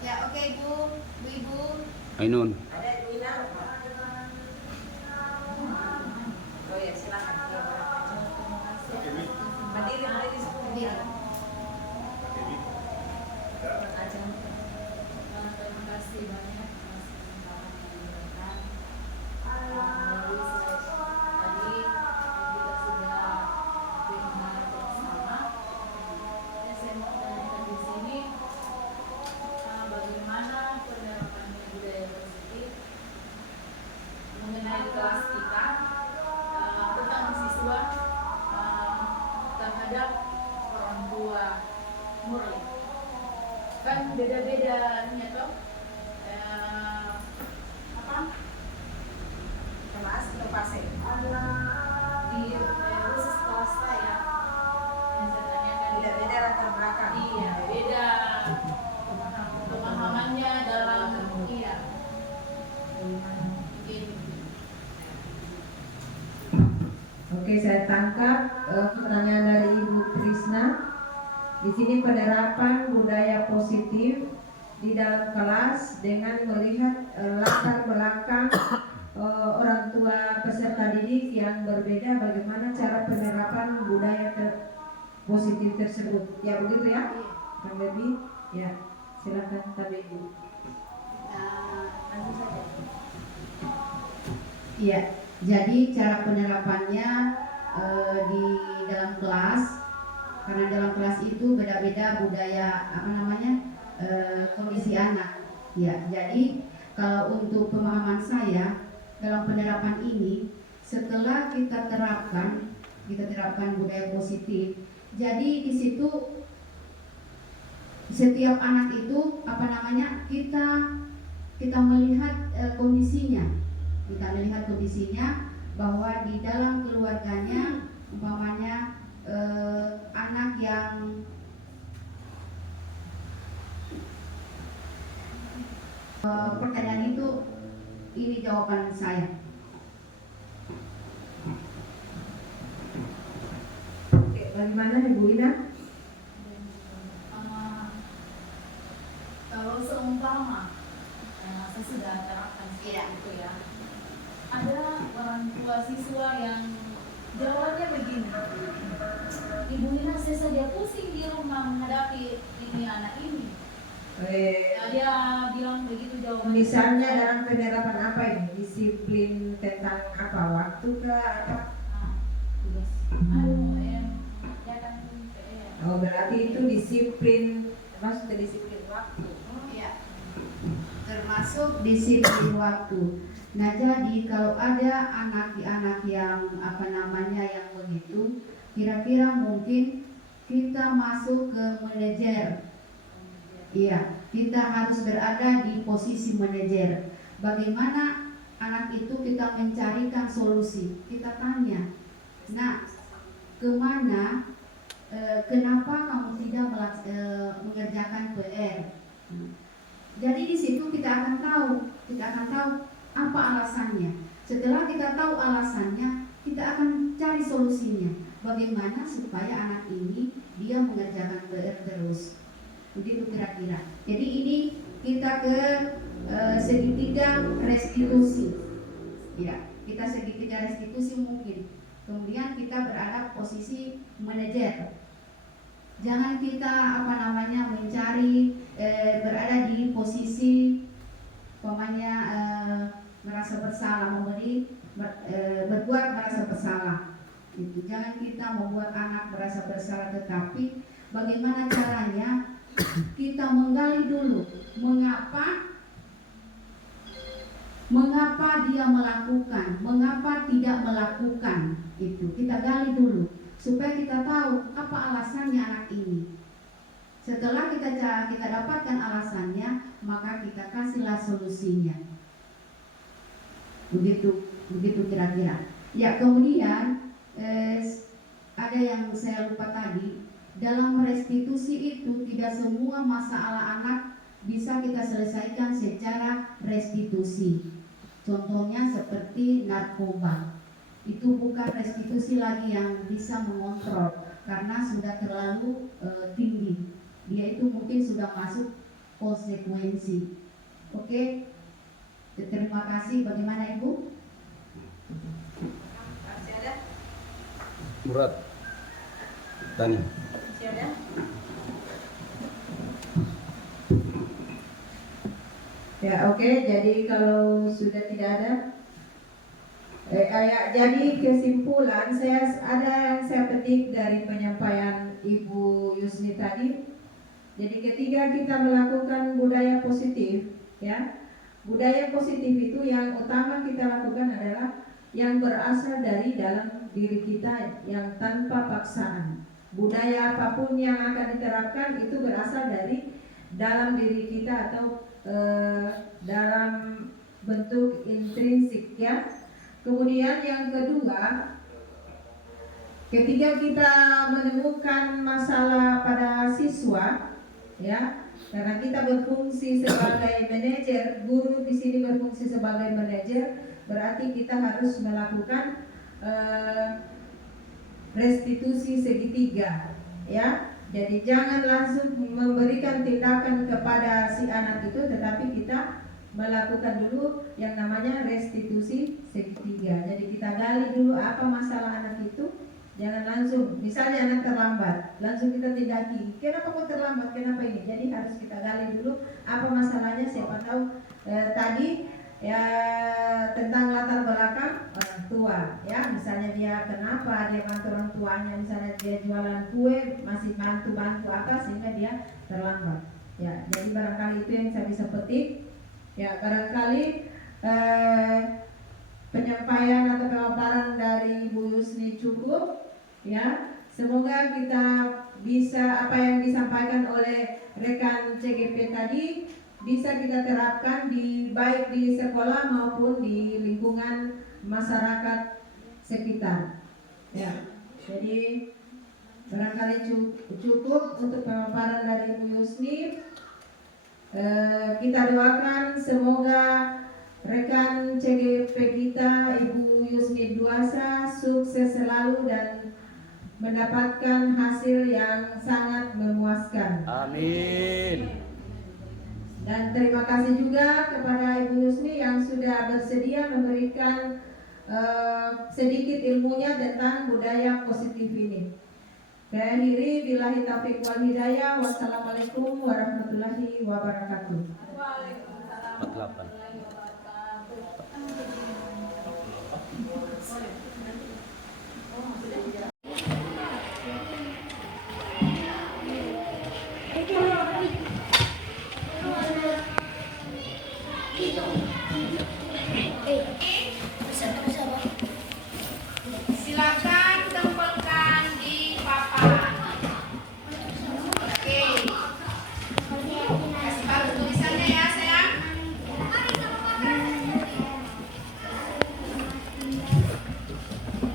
Ya, oke Ibu. Ainun. Ada Duina. Oh ya, silakan. Berdiri semua. Terima kasih banyak atas kesempatan yang diberikan. Melalui tadi kita sudah dengar bersama. Dan saya mau tanyakan di sini bagaimana penerapan budaya positif mengenai kelas kita tentang siswa terhadap orang tua murid. Kan beda-beda nih toh Kelas inovasi. di khusus kelas saya yang saya tanyakan Beda-beda latar belakang. iya beda pemahamannya dalam iya mungkin Oke, saya tangkap pertanyaan dari Ibu Trisna. Di sini penerapan budaya positif di dalam kelas dengan melihat latar belakang orang tua peserta didik yang berbeda, bagaimana cara penerapan budaya positif tersebut. Ya begitu ya, Kang Bebi. Ya, silakan Kang Bebi. tentu saja Iya, jadi cara penerapannya di dalam kelas, karena dalam kelas itu beda-beda budaya kondisi anak. Ya, jadi kalau untuk pemahaman saya dalam penerapan ini, setelah kita terapkan budaya positif. Jadi di situ setiap anak itu kita melihat kondisinya. Kita melihat kondisinya bahwa di dalam keluarganya umpamanya anak yang pertanyaan itu ini jawaban saya. Oke, bagaimana Ibu Ina? kalau seumpama saya sudah terapkan seperti itu ya ada orang tua siswa yang jawabnya begini Ibu Nina saya saja pusing di rumah menghadapi ini anak ini dia bilang begitu jawabannya Misalnya dalam penerapan apa ini? Disiplin tentang apa? Waktu ke apa? yes. Aduh ya kan Oh, berarti itu disiplin, termasuk ke disiplin waktu. Iya, termasuk disiplin waktu. Nah, jadi kalau ada anak-anak yang yang begitu, kira-kira mungkin kita masuk ke manajer. Iya, kita harus berada di posisi manajer. Bagaimana anak itu kita mencarikan solusi? Kita tanya, nah, kemana? Kenapa kamu tidak mengerjakan PR? Jadi di situ kita akan tahu apa alasannya. Setelah kita tahu alasannya, kita akan cari solusinya. Bagaimana supaya anak ini dia mengerjakan PR terus? Begitu kira-kira. Jadi ini kita ke segitiga restitusi. Ya, kita segitiga restitusi mungkin. Kemudian kita berada posisi manajer. Jangan kita mencari berada di posisi merasa bersalah, berbuat merasa bersalah. Itu jangan kita membuat anak merasa bersalah, tetapi bagaimana caranya kita menggali dulu mengapa dia melakukan, mengapa tidak melakukan itu. Kita gali dulu supaya kita tahu apa alasannya anak ini. Setelah kita dapatkan alasannya, maka kita kasihlah solusinya. Begitu kira-kira. Ya, kemudian ada yang saya lupa tadi. Dalam restitusi itu tidak semua masalah anak bisa kita selesaikan secara restitusi. Contohnya seperti narkoba. Itu bukan restitusi lagi yang bisa mengontrol karena sudah terlalu tinggi. Dia itu mungkin sudah masuk konsekuensi. Oke, terima kasih. Bagaimana Ibu? Masih ada? Murad. Tani. Siapa ada. Ya, oke. Jadi kalau sudah tidak ada, jadi kesimpulan ada yang saya petik dari penyampaian Ibu Yusni tadi. Jadi ketika kita melakukan budaya positif, ya, budaya positif itu yang utama kita lakukan adalah yang berasal dari dalam diri kita, yang tanpa paksaan. Budaya apapun yang akan diterapkan itu berasal dari dalam diri kita atau dalam bentuk intrinsik, ya. Kemudian yang kedua, ketika kita menemukan masalah pada siswa, ya, karena kita berfungsi sebagai manajer, guru di sini berfungsi sebagai manajer, berarti kita harus melakukan restitusi segitiga, ya. Jadi jangan langsung memberikan tindakan kepada si anak itu, tetapi kita melakukan dulu yang namanya restitusi segitiga. Jadi kita gali dulu apa masalah anak itu. Jangan langsung, misalnya anak terlambat, langsung kita tindaki. Kenapa kok terlambat? Kenapa ini? Jadi harus kita gali dulu apa masalahnya. Siapa tahu tadi ya tentang latar belakang orang tua, ya. Misalnya dia kenapa dia bantu orang tuanya, misalnya dia jualan kue, masih bantu apa sehingga dia terlambat. Ya, jadi barangkali itu yang saya bisa petik. Ya, barangkali penyampaian atau pemaparan dari Bu Yusni cukup, ya. Semoga kita bisa apa yang disampaikan oleh rekan CGP tadi bisa kita terapkan baik di sekolah maupun di lingkungan masyarakat sekitar. Ya, jadi barangkali cukup untuk pemaparan dari Bu Yusni. Kita doakan semoga rekan CGP kita Ibu Yusni Duasa sukses selalu dan mendapatkan hasil yang sangat memuaskan. Amin. Dan terima kasih juga kepada Ibu Yusni yang sudah bersedia memberikan sedikit ilmunya tentang budaya positif ini. Saya akhiri, billahi taufiq wal hidayah. Wassalamualaikum warahmatullahi wabarakatuh. Waalaikumsalam 48. warahmatullahi wabarakatuh. Silakan tempelkan di papan. Oke. Kasih tahu tulisannya ya, sayang.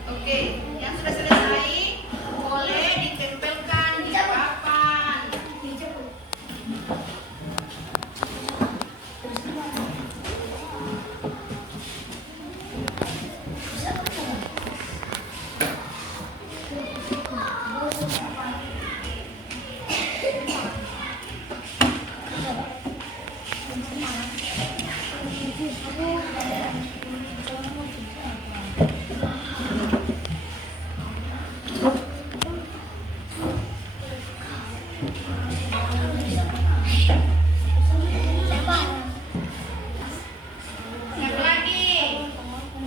Oke, yang sudah selesai boleh ditempelkan di papan. Satu lagi.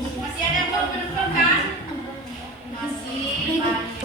Masih ada yang belum menempelkan? Masih banyak.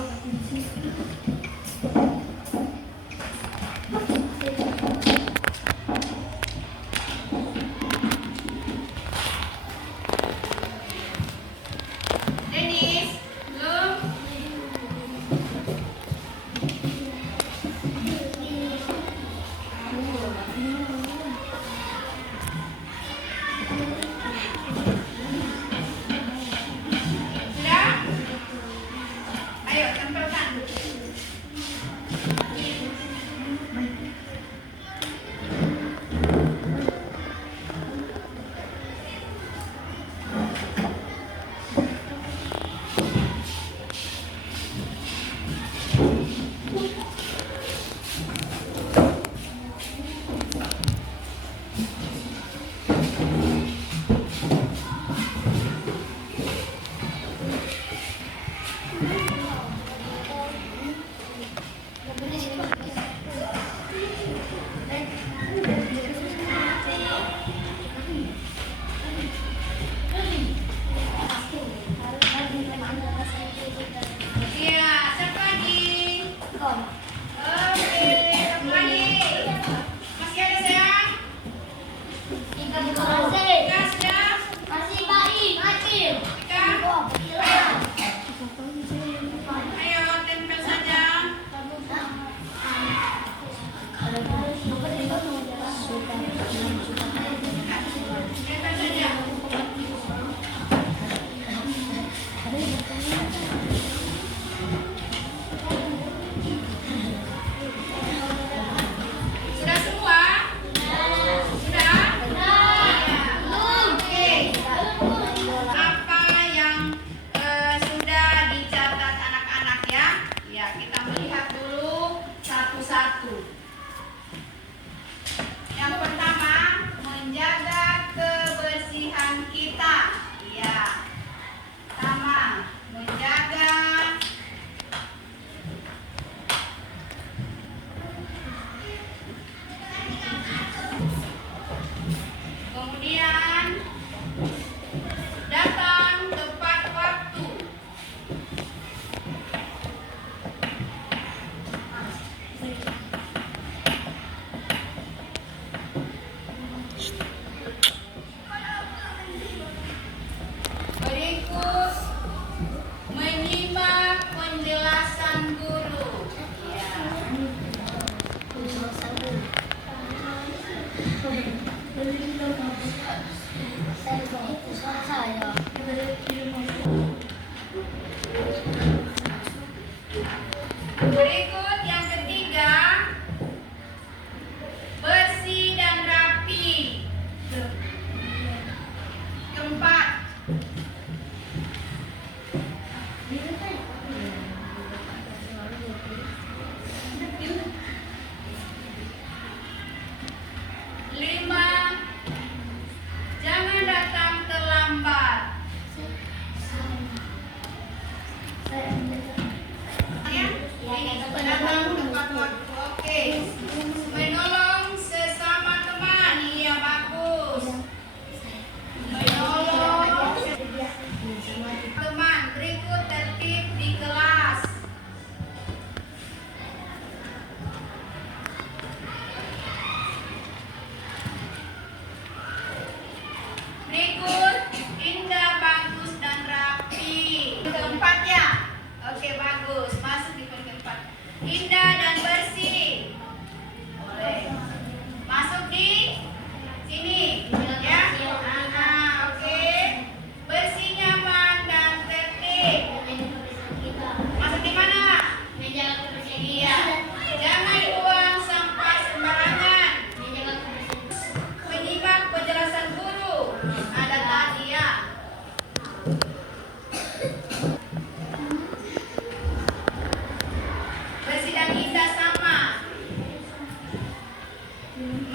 Sudah semua? Sudah? Oke. Apa yang sudah dicatat anak-anak ya? Ya, kita melihat dulu satu-satu. Yang pertama, menjaga kebersihan kita. Ya. Pertama, menjaga kemudian datang tepat waktu. Berikut menyimak penjelasan guru. Ya. Berikut yang ketiga, bersih dan rapi. Keempat, lima, jangan datang terlambat. Ya, ini datang tepat waktu. Oke. Menolong sesama teman. Iya, bagus. Menolong teman. Berikut tertib di kelas. Berikut indah, bagus dan rapi. Keempat ya. Oke, bagus. Masuk di poin keempat. Indah dan bersih. Boleh. Masuk di sini. Ya. Oke. Bersih, nyaman dan tertib. Masuk di mana? Iya. Jangan buang sampah sembarangan. Menyimak penjelasan guru. Ada tadi ya. Bersih dan indah sama.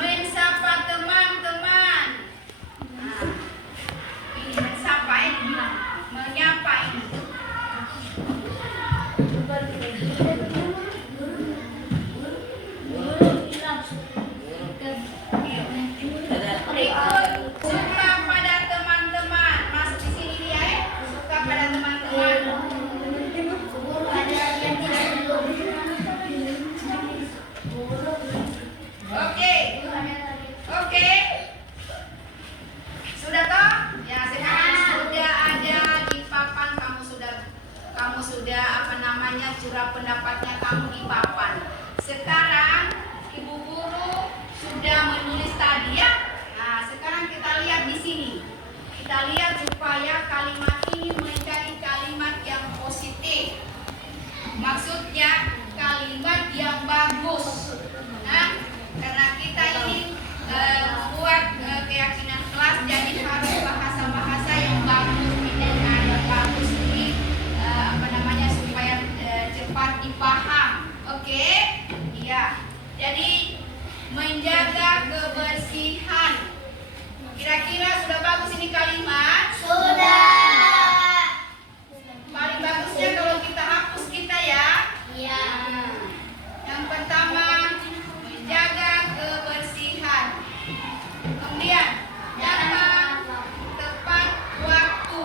Mensapa teman-teman. Nah, ini mensapa ini. Menyapa ini. Berikut suka pada teman-teman. Masuk di sini dia ya. Suka pada teman-teman. Oke. Oke. Sudah toh? Ya, sekarang sudah ada di papan, kamu sudah apa namanya curah pendapatnya kamu di papan. Sekarang Ibu Guru sudah menulis tadi ya. Nah, sekarang kita lihat di sini. Kita lihat supaya kalimat ini menjadi kalimat yang positif. Maksudnya kalimat yang bagus. Nah, karena kita ingin buat keyakinan kelas, jadi harus bahasa-bahasa yang bagus, dengan bagus ini apa namanya supaya cepat dipaham. Oke? Iya. Jadi menjaga kebersihan. Kira-kira sudah bagus ini kalimat? Sudah. Paling bagusnya kalau kita hapus kita ya. Iya. Yang pertama, menjaga kebersihan. Kemudian, datang tepat waktu.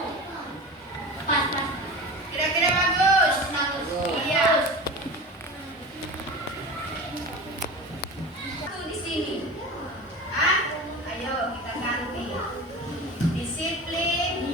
Kira-kira bagus? Iya. Satu di sini. Ayo kita ganti. Disiplin,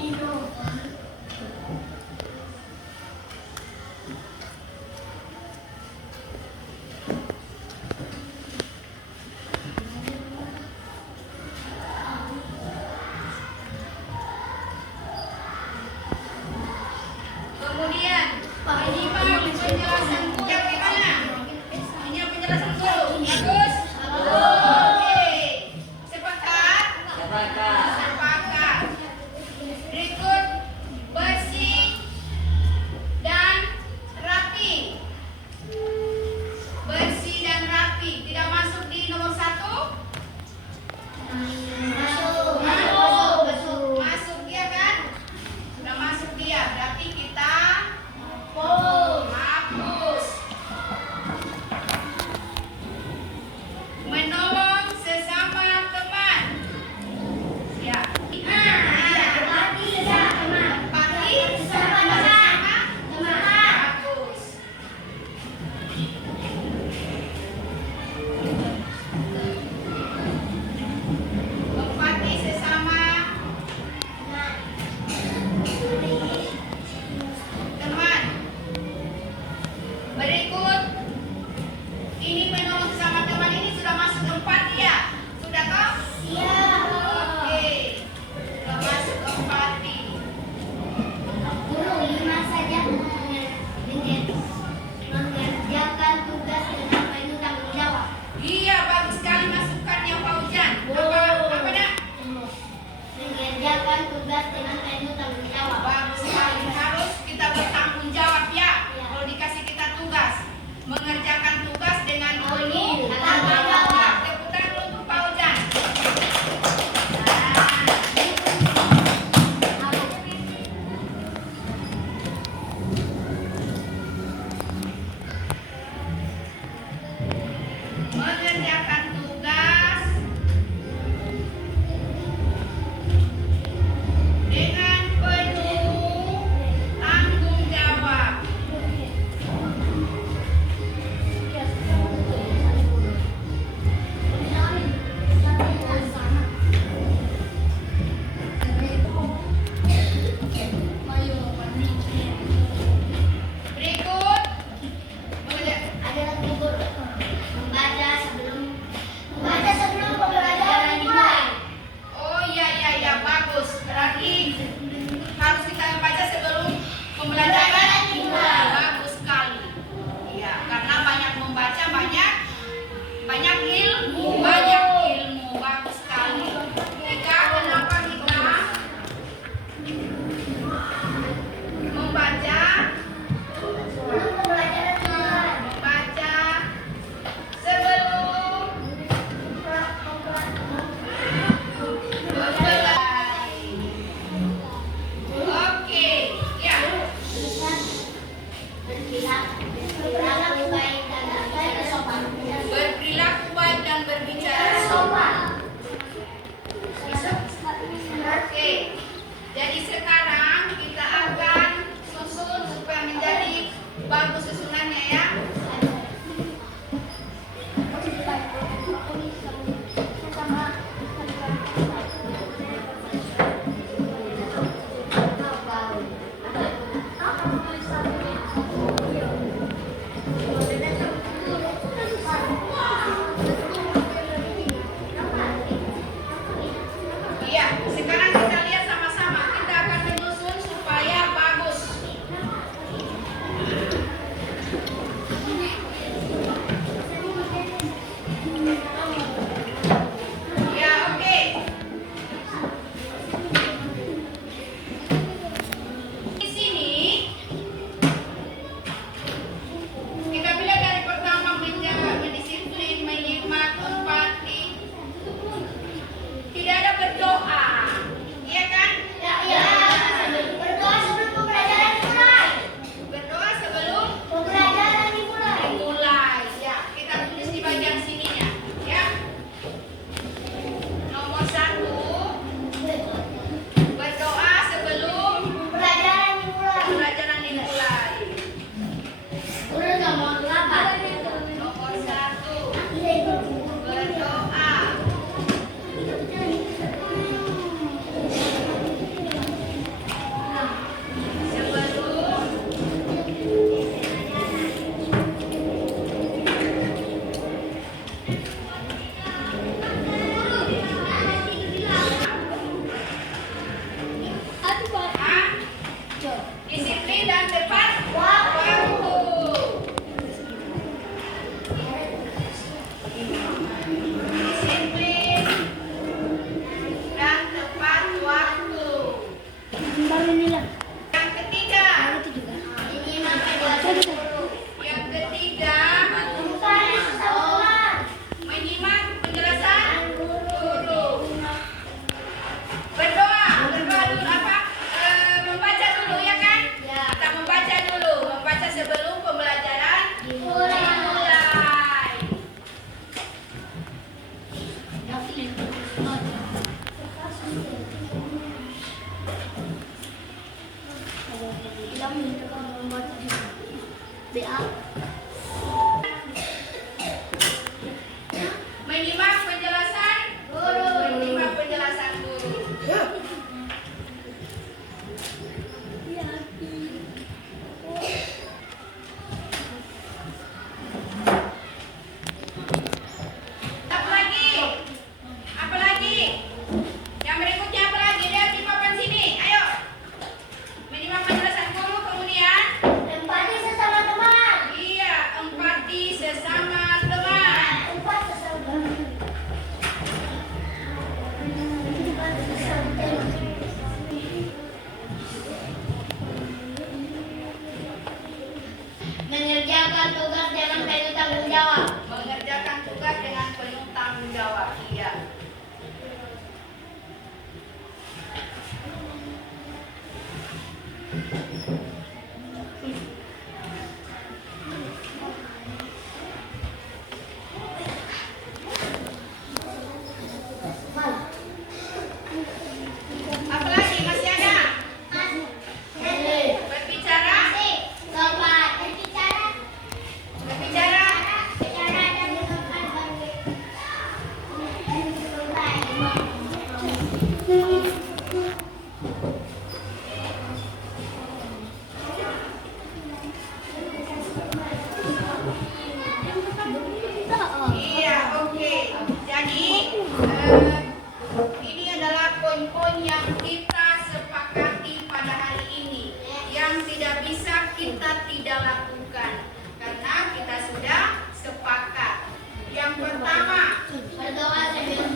Ini adalah poin-poin yang kita sepakati pada hari ini, yang tidak bisa kita tidak lakukan karena kita sudah sepakat. Yang pertama, Berdoa sebelum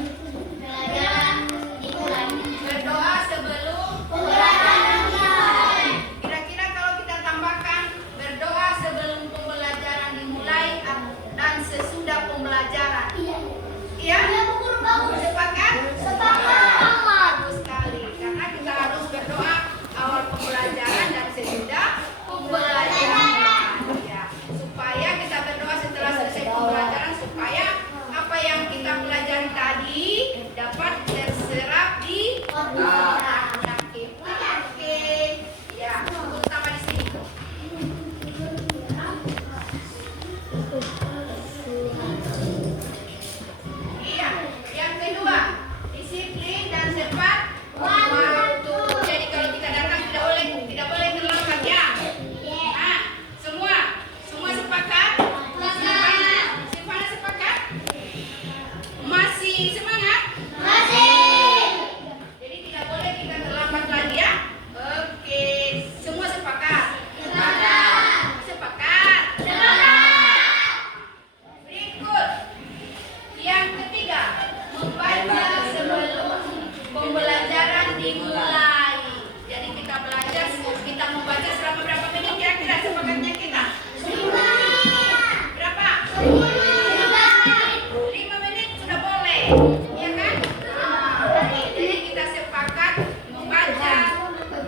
pelajaran dimulai. berdoa sebelum Pelajaran dimulai. Kira-kira kalau kita tambahkan berdoa sebelum pembelajaran dimulai dan sesudah pembelajaran. Iya? Sepakat? Bagus sekali. Karena kita harus berdoa awal pembelajaran dan sesudah pembelajaran. Ya. Supaya kita berdoa setelah selesai pembelajaran supaya apa yang kita pelajari tadi dapat terserap di otak kita. Oke. Ya, utama di sini. Iya, yang kedua, disiplin dan tepat waktu. Jadi kalau kita datang tidak boleh terlambat ya. Nah, semua sepakat? Silvana sepakat? Masih semangat? Jadi tidak boleh kita terlambat lagi ya. Oke, semua sepakat? Sepakat. Berikut. Yang ketiga, membaca sebelum pembelajaran dimulai. Jadi kita belajar, kita membaca selama berapa menit kira-kira sepakatnya kita? Berapa? 5 menit sudah boleh, ya kan? Jadi kita sepakat membaca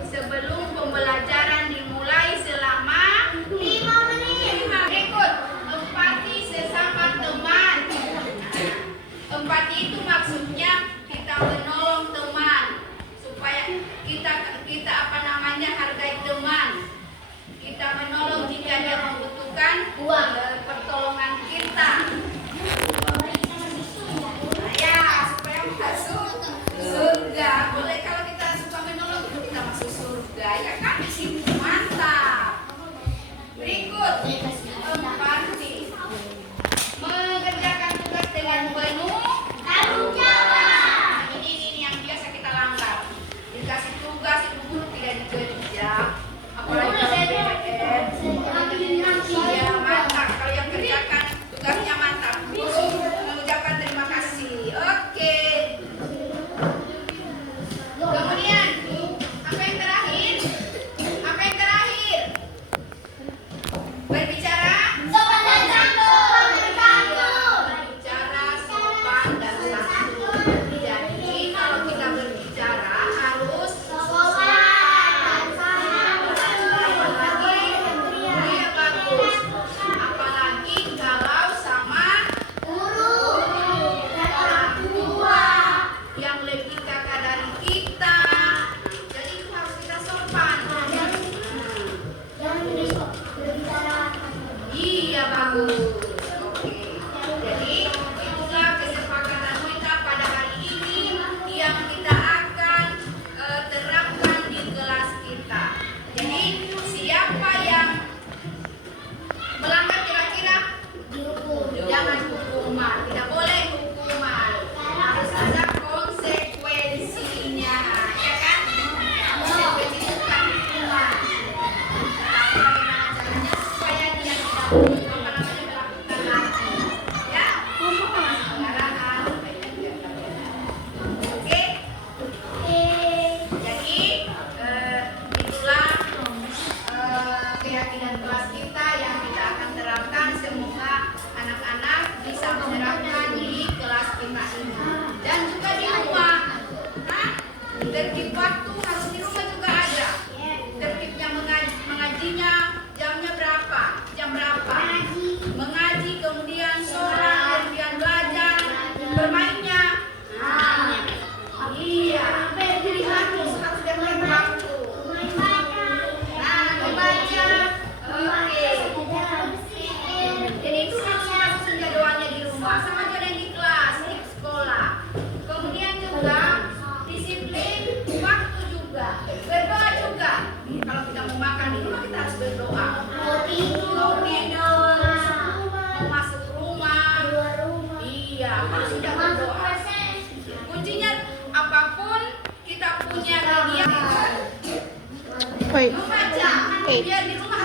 sebelum pembelajaran dimulai selama 5 menit. Berikut, empati sesama teman. Empati itu maksudnya kita menolong teman supaya kita hargai teman. Kita menolong jika dia membutuhkan pertolongan kita. Ya, supaya masuk surga. Boleh kalau kita suka menolong itu kita masuk surga, ya kan? Mantap. Berikut, empati. Mengerjakan tugas dengan penuh tanggung jawab. Ini yang biasa kita langgar. Dikasih tugas itu guru tidak dikerja. Apalagi kalau PPN. Iya, mantap. Kalau yang kerjakan tugasnya mantap. Membaca, biar di rumah